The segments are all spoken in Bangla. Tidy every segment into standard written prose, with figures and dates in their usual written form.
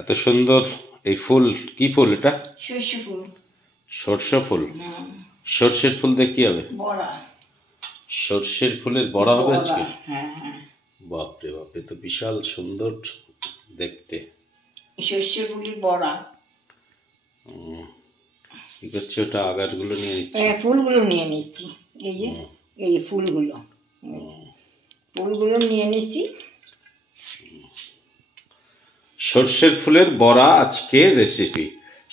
এত সুন্দর এই ফুল, কি ফুল এটা? সর্ষে ফুল। সর্ষে ফুল। সর্ষের ফুল দিয়ে কি হবে? বড়া। সর্ষের ফুলের বড়া হবে আজকে? হ্যাঁ হ্যাঁ। বাপরে বাপ, এ তো বিশাল সুন্দর দেখতে। সর্ষের ফুলের বড়া। কি করছে ওটা? আগারগুলো নিয়ে নিচ্ছি। ফুলগুলো নিয়ে নিচ্ছি। এই যে এই ফুলগুলো নিয়ে নিচ্ছি। সর্ষের ফুলের বড়া আজকে রেসিপি।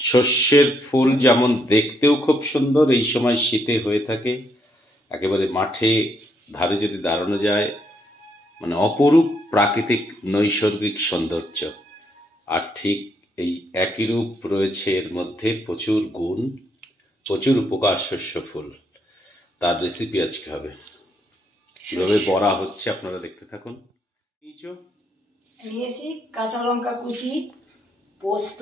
সর্ষের ফুল যেমন দেখতেও খুব সুন্দর, এই সময় শীতে হয়ে থাকে, একেবারে মাঠে ধারে যদি দাঁড়ানো যায়, মানে অপরূপ প্রাকৃতিক নৈসর্গিক সৌন্দর্য। আর ঠিক এই একই রূপ রয়েছে এর মধ্যে, প্রচুর গুণ, প্রচুর উপকার শস্য ফুল। তার রেসিপি আজকে হবে। কীভাবে বড়া হচ্ছে আপনারা দেখতে থাকুন। নিয়েছি কাঁচা লঙ্কা কুচি, পোস্ত,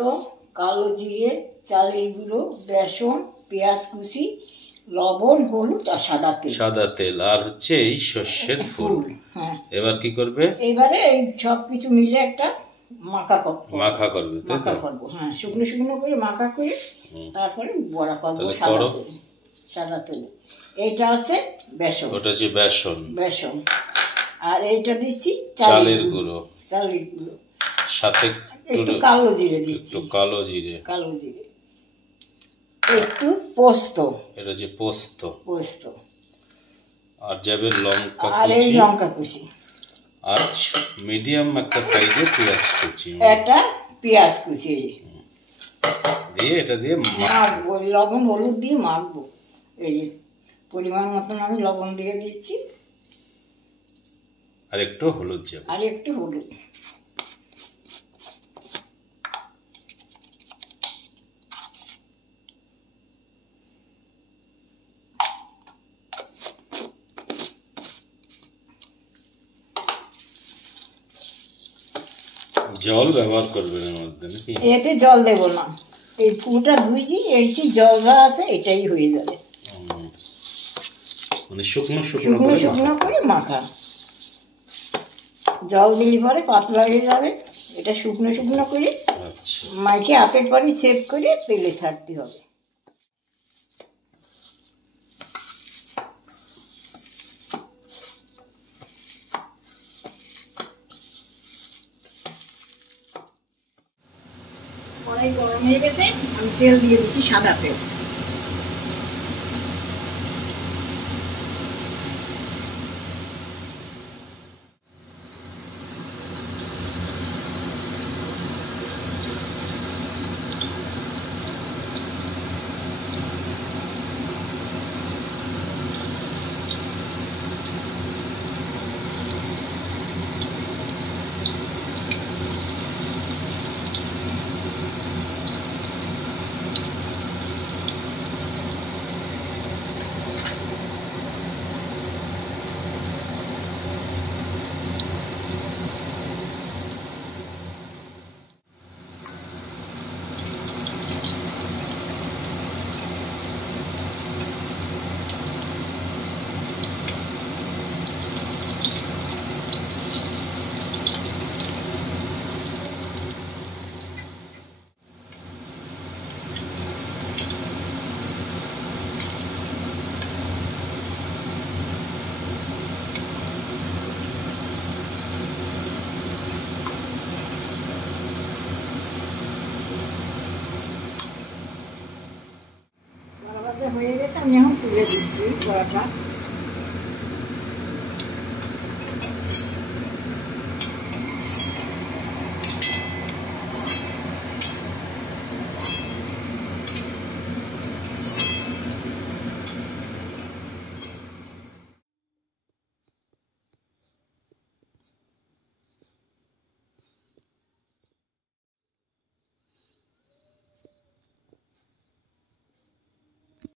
কালো জিরে, চালের গুঁড়ো, বেসন, পেঁয়াজ কুচি, লবণ, হলুদ আর সাদা তেল। সাদা তেল আর হচ্ছে এই শস্যের ফুল। হ্যাঁ। এবার কি করবে? এবারে এই সব কিছু মিলে একটা মাখা করবো। মাখা করবে, তাই তো? মাখা করবো, হ্যাঁ, শুকনো শুকনো করে মাখা করে তারপরে বড়া করবো সাদা তেল। এইটা হচ্ছে বেসন। ওটা হচ্ছে বেসন। বেসন। আর এইটা দিচ্ছি চালের গুঁড়ো। চালের গুঁড়ো। সাথে একটু কালো জিরে দিচ্ছি। কালো জিরে। কালো জিরে। একটু পোস্ত। এটা হচ্ছে পোস্ত। পোস্ত। আর যাবে লঙ্কা আর এই কুচি। লঙ্কা কুচি। আর মিডিয়াম একটা সাইজের পেঁয়াজ কুচি। একটা পেঁয়াজ কুচি দিয়ে এটা দিয়ে মাখবো, লবণ হলুদ দিয়ে মাখবো। এই যে পরিমাণ মতন আমি লবণ দিয়ে দিচ্ছি। আর একটু হলুদ যাবে। আর একটু হলুদ। জল ব্যবহার করবেন এর মধ্যে নাকি? এতে জল দেব না, এই ফুলটা ধুইছি, এইটি জল যা আছে এটাই হয়ে যাবে। মানে শুকনো শুকনো শুকনো করে মাখা। জল দিলে পরে পাতলা হয়ে যাবে। এটা শুকনো শুকনো করে মাইকে আপের পরে সেভ করে তেলে ছাড়তে হবে। কড়াই গরম হয়ে গেছে, আমি তেল দিয়ে দিচ্ছি, সাদা তেল। হয়ে গেছে, আমি এখন তুলে দিচ্ছি বড়াটা।